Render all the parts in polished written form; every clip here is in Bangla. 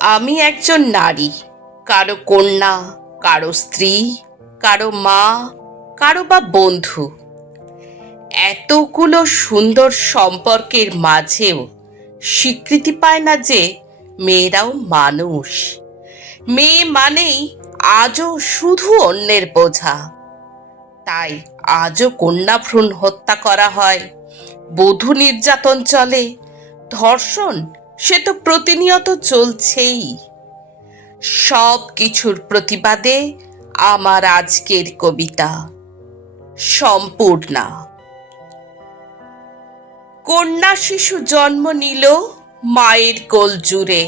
আমি একজন নারী, কারো কন্যা, কারো স্ত্রী, কারো মা, কারো বা বন্ধু। এতগুলো সুন্দর সম্পর্কের মাঝেও স্বীকৃতি পায় না যে মেয়েরাও মানুষ। মেয়ে মানেই আজও শুধু অন্যের বোঝা। তাই আজও কন্যা ভ্রূণ হত্যা করা হয়, বধূ নির্যাতন চলে, ধর্ষণ সে তো প্রতিনিয়ত চলছেই। সব কিছুর প্রতিবাদে আমার আজকের কবিতা সম্পূর্ণা। কন্যা শিশু জন্ম নিল মায়ের কোল জুড়ে,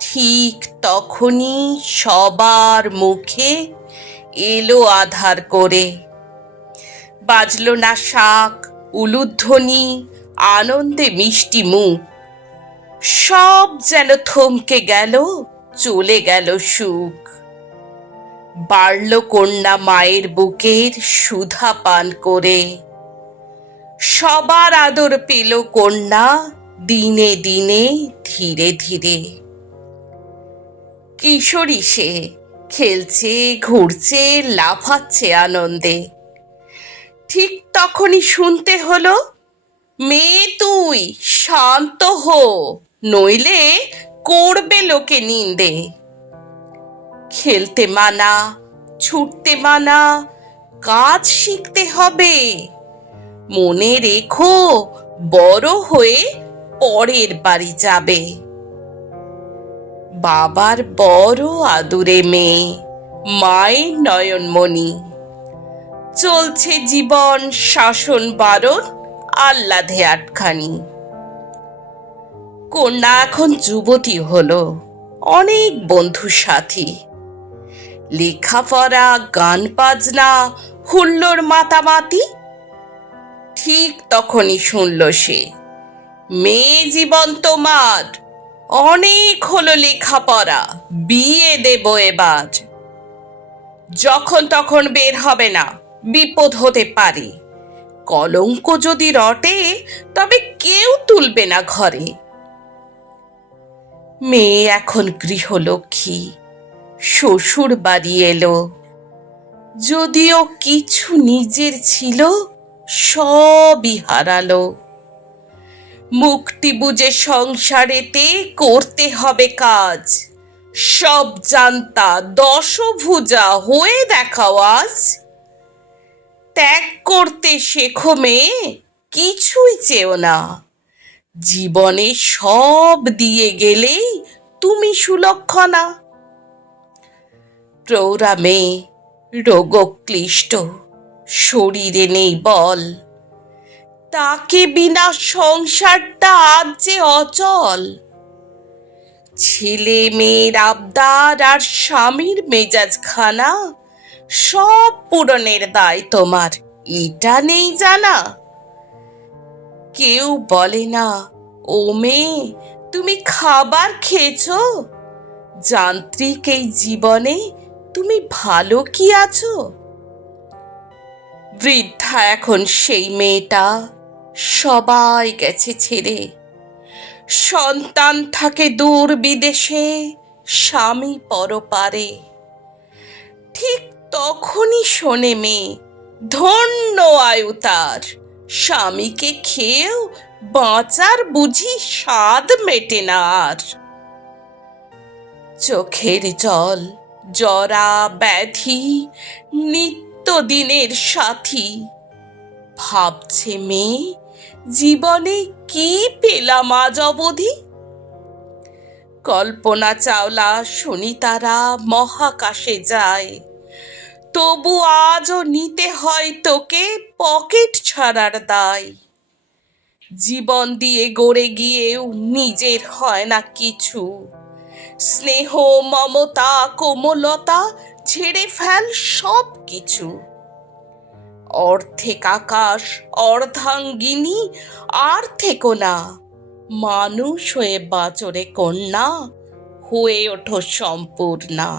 ঠিক তখনই সবার মুখে এলো আধার করে। বাজলো না শাঁখ, উলুধ্বনি, আনন্দে মিষ্টি মুখ, সব যেন থমকে গেল, চলে গেল সুখ। বাড়ল কন্যা মায়ের বুকের সুধা পান করে, সবার আদর পেল কন্যা দিনে দিনে ধীরে ধীরে। কিশোরী সে খেলছে, ঘুরছে, লাফাচ্ছে আনন্দে। ঠিক তখনই শুনতে হলো, মেয়ে তুই শান্ত হো, নইলে করবে লোকে নিন্দে। খেলতে মানা, ছুটতে মানা, কাজ শিখতে হবে, মনে রেখো বড় হয়ে পরের বাড়ি যাবে। বাবার বড় আদুরে মেয়ে, মায়ের নয়নমণি, চলছে জীবন শাসন বারণ, আহ্লাদে আটখানি। কন্যা এখন যুবতী হলো, অনেক বন্ধু সাথী, লেখাপড়া, গান বাজনা, হুল্লোড় মাতামাতি। ঠিক তখনই শুনল সে, মেয়ে জীবন তোমার, অনেক হলো লেখাপড়া, বিয়ে দেব এবার। যখন তখন বের হবে না, বিপদ হতে পারে, কলঙ্ক যদি রটে তবে কেউ তুলবে না ঘরে। মেয়ে এখন গৃহলক্ষ্মী, শ্বশুর বাড়ি এলো, যদিও কিছু নিজের ছিল সবই হারালো। মুক্তি বুঝে সংসারেতে করতে হবে কাজ, সব জানতা দশভুজা হয়ে দেখাও আজ। ত্যাগ করতে শেখো মেয়ে, কিছুই চেও না, জীবনে সব দিয়ে গেলেই তুমি সুলক্ষণা। প্রৌঢ়া মেয়ে রোগক্লিষ্ট, শরীরে নেই বল, তাকে বিনা সংসারটা আজ যে অচল। ছেলে মেয়ের আবদার আর স্বামীর মেজাজ খানা, সব পূরণের দায় তোমার, এটা নেই জানা। কেউ বলে না, ও মেয়ে তুমি খাবার খেয়েছো, যান্ত্রিক এই জীবনে তুমি ভালো কি আছো? বৃদ্ধা এখন সেই মেয়েটা, সবাই গেছে ছেড়ে, সন্তান থাকে দূর বিদেশে, স্বামী পরপারে। ঠিক তখনই শোনে মেয়ে, ধন্য আয়ু তার, স্বামীকে খেয়েও বাঁচার বুঝি স্বাদ মেটে না আর। চোখের জল, জরা ব্যাধি, নিত্যদিনের সাথী, ভাবছে মেয়ে জীবনে কি পেলাম আজ অবধি। কল্পনা চাওলা সুনিতারা মহাকাশে যায়, তবু আজও নিতে হয় তোকে পকেট ছাড়ার দায়। জীবন দিয়ে গড়ে গিয়েও নিজের হয় না কিছু, স্নেহ, মমতা, কোমলতা ছেড়ে ফেল সব কিছু। অর্ধেক আকাশ, অর্ধাঙ্গিনী আর থেকো না, মানুষ হয়ে বাঁচরে কন্যা, হয়ে ওঠো সম্পূর্ণা।